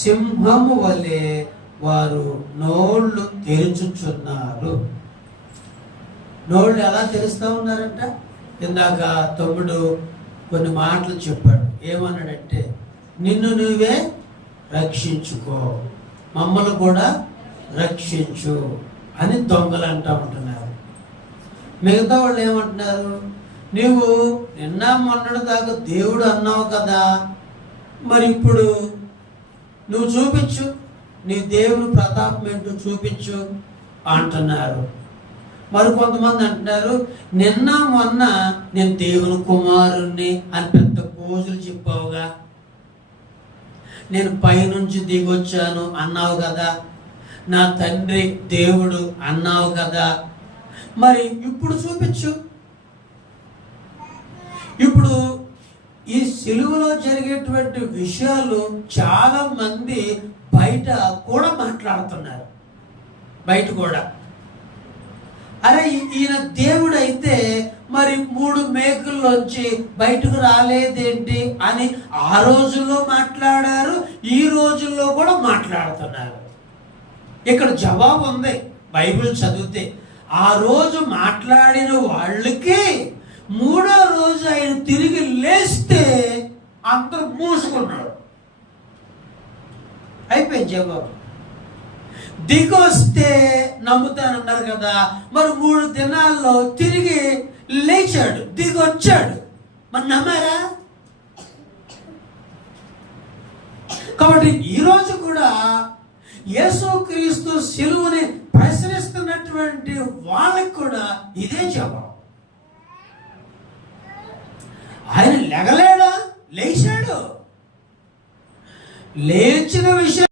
సింహము వలె వారు నోళ్ళు తెరుచుచున్నారు. నోళ్ళు ఎలా తెరుస్తూ ఉన్నారంట? ఇందాక తమ్ముడు కొన్ని మాటలు చెప్పాడు. ఏమన్నాడంటే, నిన్ను నువ్వే రక్షించుకో, మమ్మల్ని కూడా రక్షించు అని దొంగలు అంటూ ఉంటున్నారు. మిగతా వాళ్ళు ఏమంటున్నారు? నీవు నిన్న మొన్నటి దాకా దేవుడు అన్నావు కదా, మరి ఇప్పుడు నువ్వు చూపించు, నీ దేవుని ప్రతాపం ఏంటో చూపించు అంటున్నారు. మరి కొంతమంది అంటున్నారు, నిన్న మొన్న నేను దేవుని కుమారుణ్ణి అని పెద్ద పోజులు చెప్పావుగా, నేను పైనుంచి దిగొచ్చాను అన్నావు కదా, నా తండ్రి దేవుడు అన్నావు కదా, మరి ఇప్పుడు చూపించు. ఇప్పుడు ఈ సిలువలో జరిగేటువంటి విషయాలు చాలా మంది బయట కూడా మాట్లాడుతున్నారు. బయట కూడా, అరే ఈయన దేవుడు అయితే మరి 3 మేకుల్లోంచి బయటకు రాలేదేంటి అని ఆ రోజుల్లో మాట్లాడారు, ఈ రోజుల్లో కూడా మాట్లాడుతున్నారు. ఇక్కడ జవాబు ఉంది బైబిల్ చదివితే. ఆ రోజు మాట్లాడిన వాళ్ళకి 3వ రోజు ఆయన తిరిగి లేస్తే అందరూ మూసుకున్నారు. అయిపోయింది జవాబు. దిగొస్తే నమ్ముతానన్నారు కదా, మరి 3 దినాల్లో తిరిగి లేచాడు, దిగొచ్చాడు, మరి నమ్మారా? కాబట్టి ఈరోజు కూడా యేసుక్రీస్తు సిలువని ప్రశ్నిస్తున్నటువంటి వాళ్ళకి కూడా ఇదే జవాబు. ఆయన లెగలేడా? లేచాడు. లేచిన విషయం